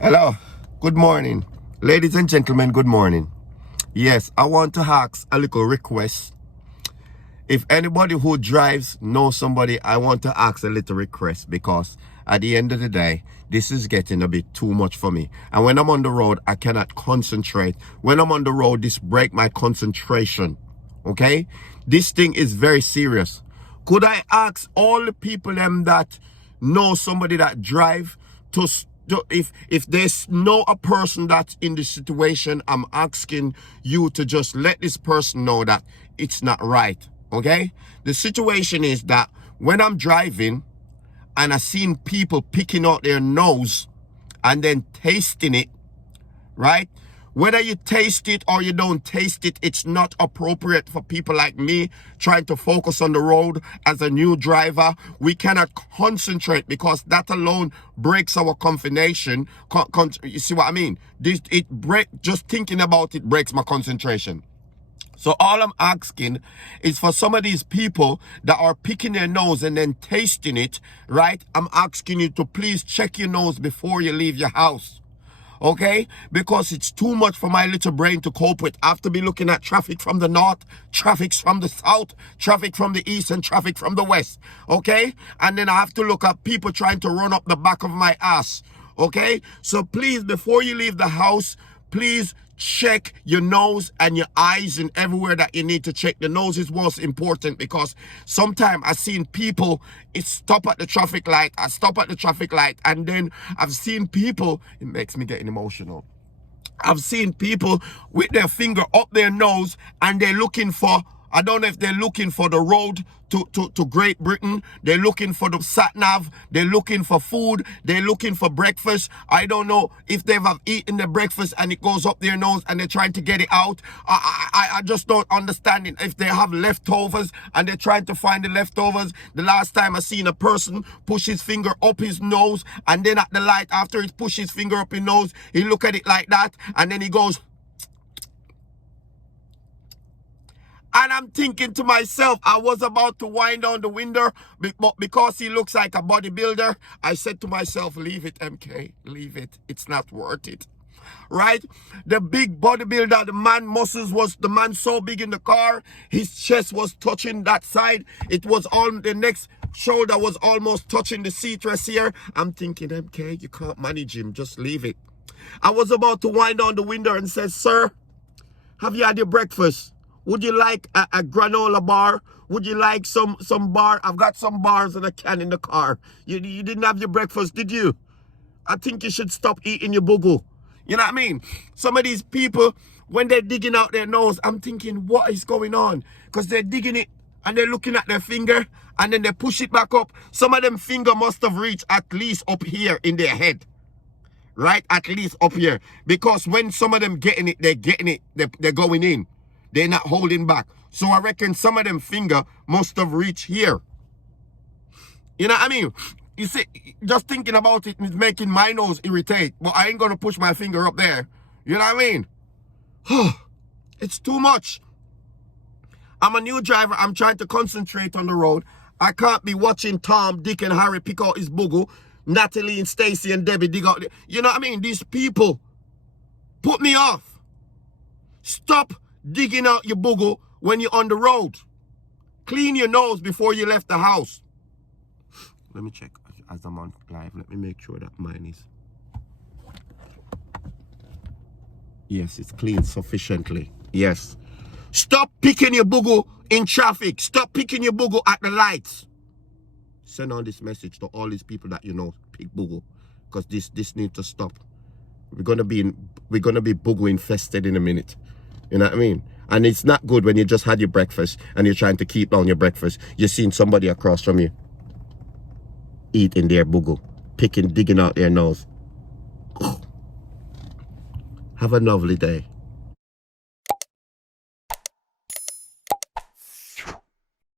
Hello, good morning. Ladies and gentlemen, good morning. Yes, I want to ask a little request. If anybody who drives knows somebody, I want to ask a little request because at the end of the day, this is getting a bit too much for me. And when I'm on the road, I cannot concentrate. When I'm on the road, this breaks my concentration. Okay? This thing is very serious. Could I ask all the people that know somebody that drive to if there's know a person that's in this situation, I'm asking you to just let this person know that it's not right. Okay? The situation is that when I'm driving and I seen people picking out their nose and then tasting it, right? Whether you taste it or you don't taste it, it's not appropriate for people like me trying to focus on the road as a new driver. We cannot concentrate because that alone breaks our concentration. You see what I mean? Just thinking about it breaks my concentration. So all I'm asking is for some of these people that are picking their nose and then tasting it, right? I'm asking you to please check your nose before you leave your house. Okay? Because it's too much for my little brain to cope with. I have to be looking at traffic from the north, traffic from the south, traffic from the east, and traffic from the west. Okay? And then I have to look at people trying to run up the back of my ass. Okay? So please, before you leave the house, please check your nose and your eyes and everywhere that you need to check. The nose is most important because sometimes I've seen people stop at the traffic light. I stop at the traffic light and then I've seen people, it makes me getting emotional. I've seen people with their finger up their nose and they're looking for, I don't know if they're looking for the road to Great Britain. They're looking for the sat-nav. They're looking for food. They're looking for breakfast. I don't know if they've eaten the breakfast and it goes up their nose and they're trying to get it out. I just don't understand it. If they have leftovers and they're trying to find the leftovers. The last time I seen a person push his finger up his nose and then at the light after he pushed his finger up his nose, he look at it like that and then he goes, and I'm thinking to myself, I was about to wind down the window, but because he looks like a bodybuilder, I said to myself, leave it, MK, leave it. It's not worth it. Right? The big bodybuilder, the man muscles was, the man so big in the car, his chest was touching that side. It was on the next shoulder was almost touching the seat rest here. I'm thinking, MK, you can't manage him. Just leave it. I was about to wind down the window and said, sir, have you had your breakfast? Would you like a granola bar? Would you like some bar? I've got some bars and a can in the car. You didn't have your breakfast, did you? I think you should stop eating your boo-boo. You know what I mean? Some of these people, when they're digging out their nose, I'm thinking, what is going on? Because they're digging it and they're looking at their finger and then they push it back up. Some of them finger must have reached at least up here in their head. Right? At least up here. Because when some of them getting it, they're going in. They're not holding back. So I reckon some of them finger must have reached here. You know what I mean? You see, just thinking about it is making my nose irritate. But I ain't going to push my finger up there. You know what I mean? It's too much. I'm a new driver. I'm trying to concentrate on the road. I can't be watching Tom, Dick, and Harry pick out his boogle. Natalie and Stacy and Debbie dig out. You know what I mean? These people put me off. Stop digging out your boogle when you're on the road. Clean your nose before you left the house. Let me check as I'm on live. Let me make sure that mine is. Yes, it's clean sufficiently. Yes. Stop picking your boogle in traffic. Stop picking your boogle at the lights. Send on this message to all these people that you know pick boogle. Because this needs to stop. We're gonna be boogle infested in a minute. You know what I mean? And it's not good when you just had your breakfast and you're trying to keep down your breakfast. You're seeing somebody across from you eating their boogle, digging out their nose. Have a lovely day.